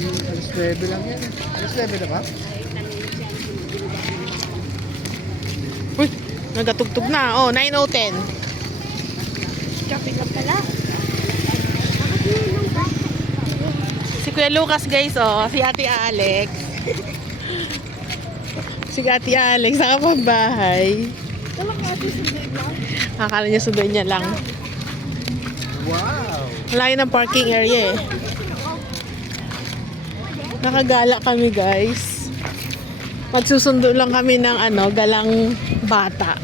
Alas 9 lang yan. Alas 9 na ba? Uy, nagatugtog na. Oh, 9:10. Traffic lang pala. Si Kuya Lucas guys, oh. Si Ate Alex. Si Ate Alex, nakapambahay. Wala ka ate sa dito. Akala niya sunduin niya lang. Wow! Layo ng parking area eh. Nakagala kami guys. Magsusundo lang kami ng galang bata.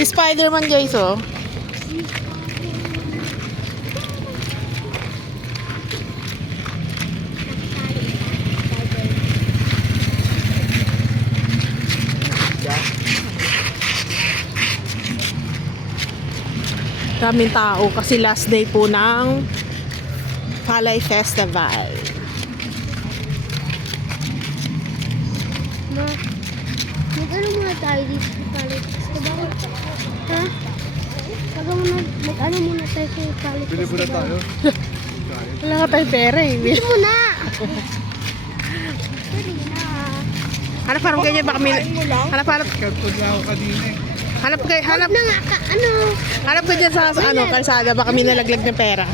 Si Spider-Man guys oh. Daming tao kasi last day po ng Palay Festival. Ma, mag-ano muna tayo dito sa college? Ha? Mag-ano muna tayo sa college? Bili muna tayo. Wala nga tayong pera eh. Bili muna! Bili na. Hanap parang ganyan baka may... Hanap parang... Kartod na ako kanina eh. Hanap Hanap na nga ka, ka dyan sa kalsada baka may nalaglag ng pera.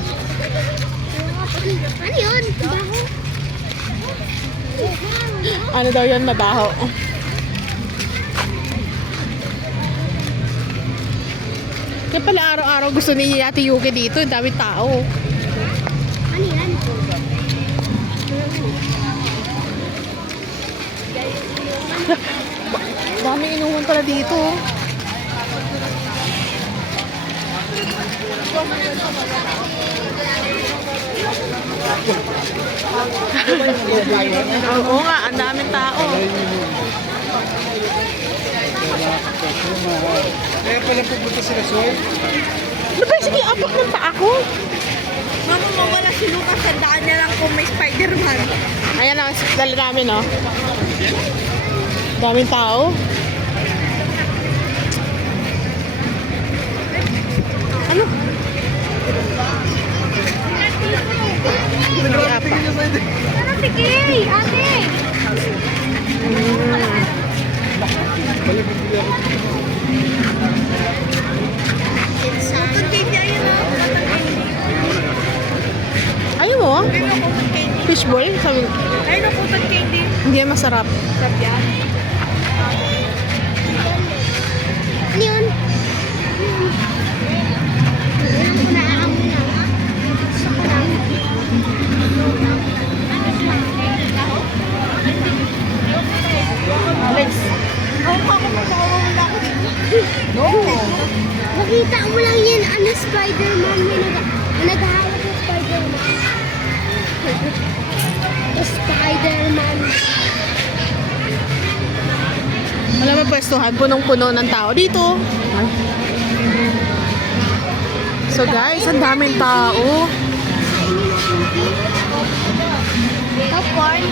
Ano yun? Baho? Ano daw yun? Mabaho. Kaya pala araw-araw gusto ni Ate Yuki dito. Ang daming tao. Ano yan? Daming inuman pala dito. Oo nga, ang daming tao. Kaya pala pupunta sila Soy. Ano ba? Sige, apak ng pa ako. Mama, mawala si Lucas. Tandaan niya lang kung may Spider-Man. Ayan ang dala namin, no? Daming tao. Ano? Nag-apak. Tara, sige! Ate! Balik mo bili ako. Cotton candy, ayun o. Cotton candy. Ayaw mo? Ayun o, cotton candy. Fishball? Sabi, Ayun o, cotton candy. hindi yan masarap. Sarap yan. Ano yun? Alam ko na, aamoy na. Gusto ko lang. Alex. Nakita mo lang yun, Spider-Man. May naghahawak ng Spider-Man. Spider-Man. Wala mo pwestuhan, punong-puno ng tao dito. So guys, ang daming tao. Popcorn.